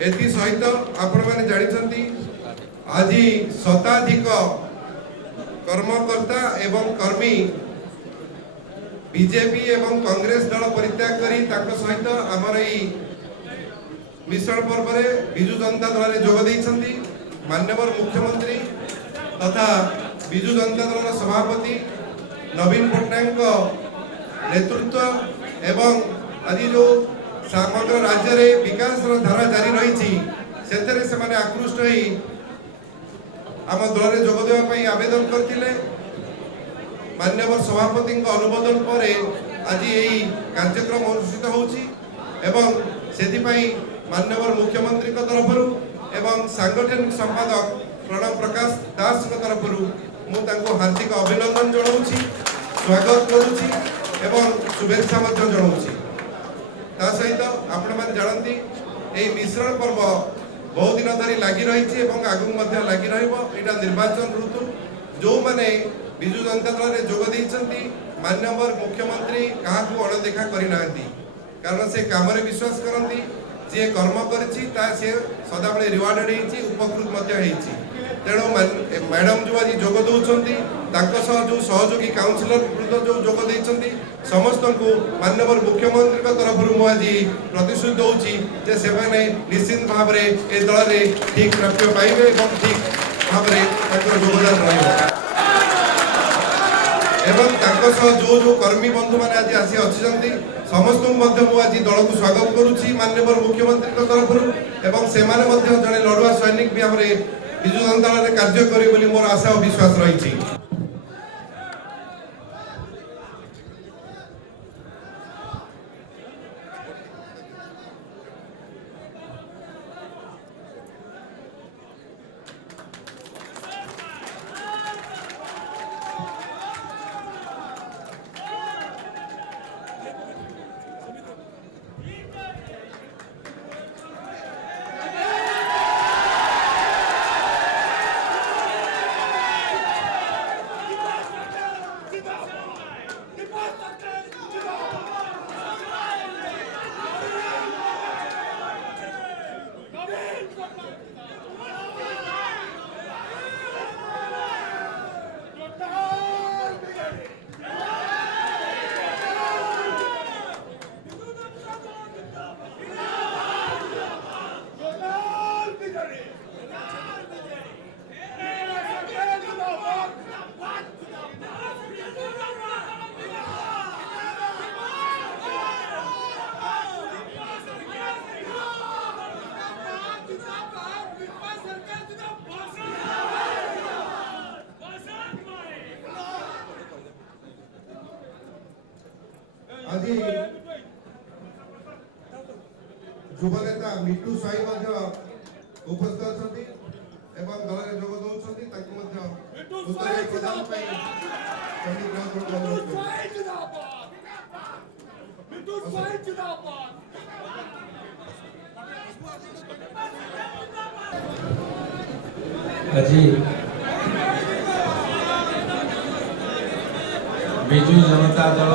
एथि सहित आपण मैंने जानी आज शताधिक कर्मकर्ता एवं कर्मी बीजेपी एवं कांग्रेस दल परित्याग करी सहित आमर मिश्रण पर्व में विजु जनता दल में जोग देइछंती। माननीय मुख्यमंत्री तथा विजु जनता दल सभापति नवीन पट्टनायक नेतृत्व एवं आज जो समग्र राज्य में विकास धारा जारी रही से आकृष्ट होई आम दल में जोग देवाई आवेदन करते। माननीय सभापति अनुमोदन पर आज यही कार्यक्रम अनुष्ठित होउची एवं सेथिपाई माननीय मुख्यमंत्री तरफ एवं सांगठनिक संपादक प्रणव प्रकाश दास तरफ मुझे हार्दिक अभिनंदन जनाऊँगी, स्वागत करुँची एवं शुभेच्छा जनाऊँगी। ता सहित आपण मैंने जानती यही मिश्रण पर्व बहुत दिन धरी लगी रही आगू लगी रहा निर्वाचन ऋतु जो मैंने विजु जनता दल में जोग देइछंती। माननीय मुख्यमंत्री क्या अणदेखा करना कारण से काम विश्वास करती जी कर्म कर सदाबले रिवार्डेड उपकृत तेणु मैडम जो आज जोग दौरान जो सहयोगी काउंसिलर वृद्ध जो जोग देइछंती समस्त को माननीय मुख्यमंत्री तरफ आज प्रतिश्रुति दूची से निश्चित भाव में ए दल में ठीक प्राप्य पाइबे और ठीक भाव में योगदान रही जो जो कर्मी बंधु मैंने आज आसी अच्छी समस्त आज दल को स्वागत करुच्ची माननीय मुख्यमंत्री तरफ एवं से जड़े लड़ुआ सैनिक भी भाव विजु जनता दल कार्य करी मोर आशा और विश्वास रही। आज युव नेता मिट्टू साई उपस्थित अच्छी एवं दल में जोग विजु जनता दल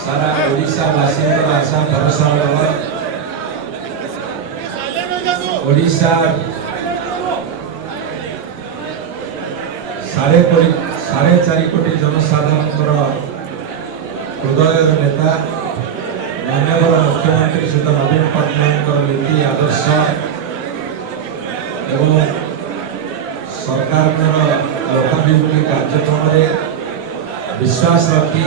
सारा ओडिशा बासिंदर आशा भरोसा ओडिशा साढ़े 4.5 कोटी जनसाधारण हृदय नेता माननीय मुख्यमंत्री श्री नवीन पट्टनायक नीति आदर्श एवं सरकार लोकाभिमुखी कार्यक्रम विश्वास रखी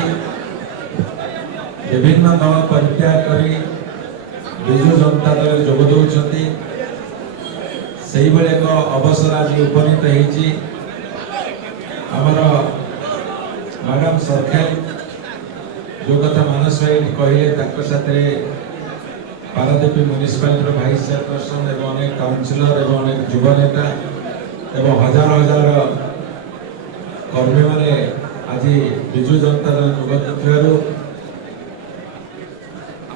विभिन्न दल परित्याग करी विजु जनता दल जोग दौरान से एक अवसर आज उपनीत होती आमर मैडम सरखेल जो कथा मानस भाई कहले साथ पारादीप म्युनिसिपालिटी भाइस चेयरपर्सन एवं अनेक काउंसिलर एवं अनेक युवा नेता एवं हजार हजार कर्मी मैंने आज विजु जनता दल जोग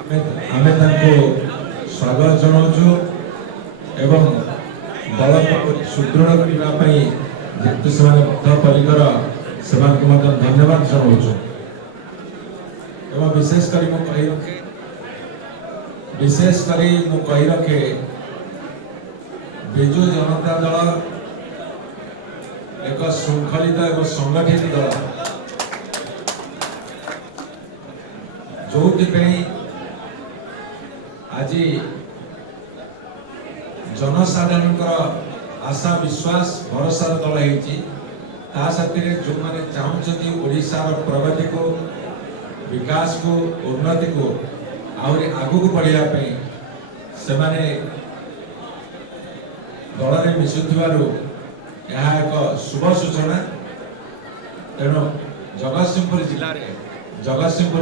आमे स्वागत जनाऊँ एवं दल को सुदृढ़ करने जेतु से बद्धपरिकर से धन्यवाद जनाऊँ एवं विशेषकर विशेष करी मु कही रखे बिजु जनता दल एक श्रृंखलित एवं संगठित दल जो आज जनसाधारण आशा विश्वास भरोसा दल होती जो मैंने चाहते ओडिशार प्रगति को विकास को उन्नति को आहरी आगू को बढ़ापी से दल में मिशुथिबारु यह एक शुभ सूचना। तेणु जगतसिंहपुर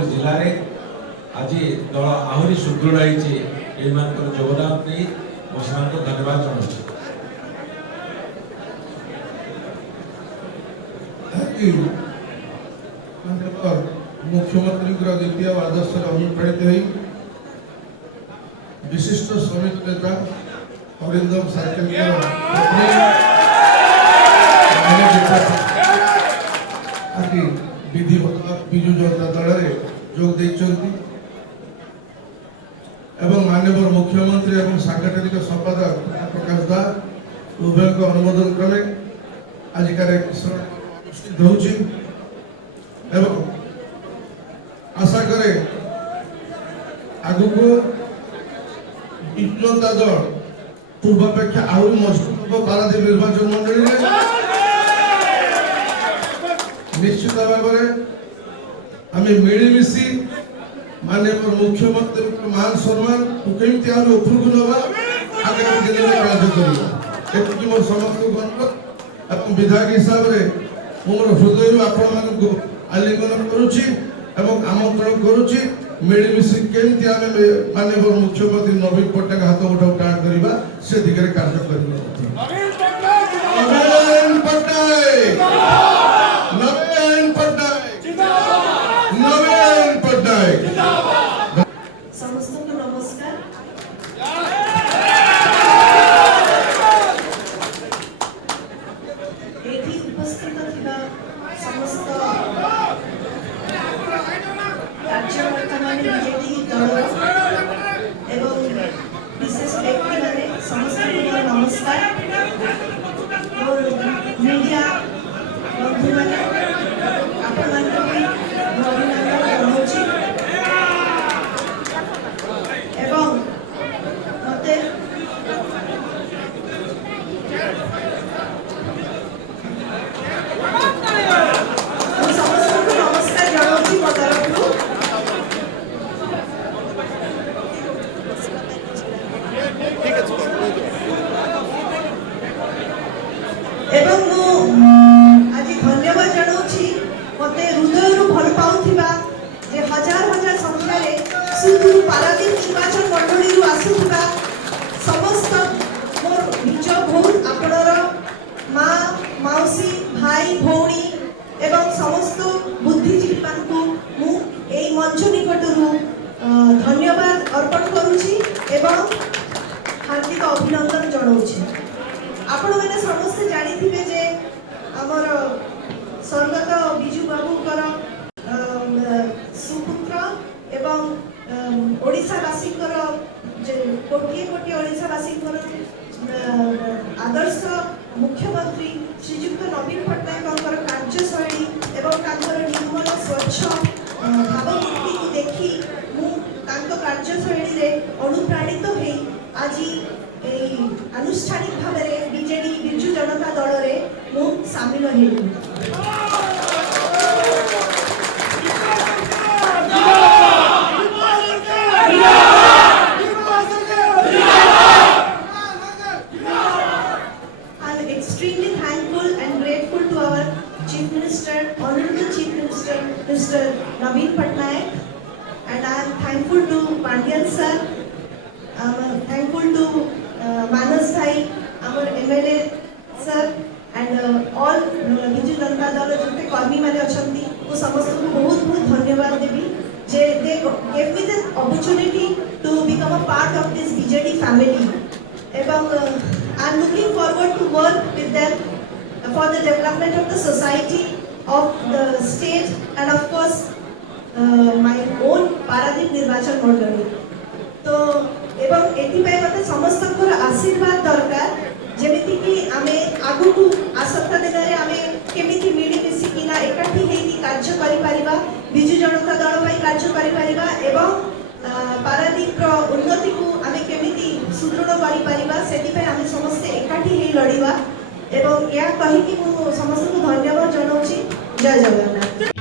जिले में आज दल आहरी सुदृढ़ होती योगदान नहीं मुझे धन्यवाद जनाऊँ। मुख्यमंत्री द्वितीय आदर्श अनुप्राणित हो विशिष्ट श्रमिक नेता अरिंदम साइकिल विधि विजु जनता दल में जोग देइछन्ति एवं माननीय मुख्यमंत्री एवं सांगठनिक संपादक प्रकाश दास उभय अनुमोदन क्रमे आज अनुष्ठित होउछि एवं आशा करे आगु को विजु जनता दल पूर्वापेक्षा आहरी मजबूत हो पारादीप निर्वाचन मंडली में निश्चित भाव में आम मिलमिशी माननीय मुख्यमंत्री मान सम्मान कमी आगे उपरकू नवा आगामी दिन में कार्य कर मोर समस्त अनुरोध विधायक हिसाब से मोर हृदय आपण आलिंगन करुच्ची आमंत्रण करुच्ची मिलमिशी केमती आम माननीय मुख्यमंत्री नवीन पट्टनायक हाथ उठा टाण करवा से दिगरे कार्य कर समस्त को नमस्कार। एठी उपस्थित थिबा समस्त कार्यकर्ता माने बीजेपी दल एवं विशेष व्यक्ति माने समस्त को नमस्कार। और मीडिया बंधु माने आपण मानक भी अभिनंदन जनाउछि एवं मते समस्त को नमस्कार जनाउछि मो तरफरु। एवं मु आज धन्यवाद जनाउछि मते हृदयरु भल पाउथिबा जे हजार हजार संख्या रे सुदूर पारादीप निर्वाचन मंडली रु आसुथिबा समस्त मोर निज भौन आपणर माँ मौसी भाई भौणी एवं समस्त बुद्धिजीवी मानकु मु एई मंच निकटरु धन्यवाद अर्पण करूछि एवं हार्दिक अभिनंदन जनाउछि। आपण मैंने समस्त जानिथिबे जे हमर स्वर्गत बिजू बाबूकर सुपुत्र एवं ओडिशावासीकर कोटिए कोटिए ओडिशावासीकर आदर्श मुख्यमंत्री श्रीयुक्त नवीन पट्टनायकर कार्यशैली एवं निर्मल स्वच्छ भावमूर्ति को देखी मु कार्यशैली रे अनुप्राणित हो आज आनुष्ठानिक भाव में बीजेडी बिजु जनता दल रे मु शामिल heli. Extremely thankful and grateful to our Chief Minister, Honorable Chief Minister, Mr. Naveen Patnaik, and I am thankful to Pandian sir, I am thankful to Manas Bhai, our MLA sir, and all Biju Janata Dal जितने कर्मी माने अछंती वो समस्त को बहुत बहुत धन्यवाद देवी जे they gave me the opportunity to become a part of this BJD family. एवं I am looking forward to work with them for the development of the society, of the state, and of course my own Paradip Nirvachan Mandali. तो କାର୍ଯ୍ୟ କରିପାରିବା ଏବଂ ପାରାଦୀପର ଉନ୍ନତିକୁ ଆମେ କେମିତି ସୁଦୃଢ଼ କରିପାରିବା ସେଥିପାଇଁ ଆମେ ସମସ୍ତେ ଏକାଠି ହେଇ ଲଢ଼ିବା ଏବଂ ଏହା କହିକି ମୁଁ ସମସ୍ତଙ୍କୁ ଧନ୍ୟବାଦ ଜଣାଉଛି। ଜୟ ଜଗନ୍ନାଥ।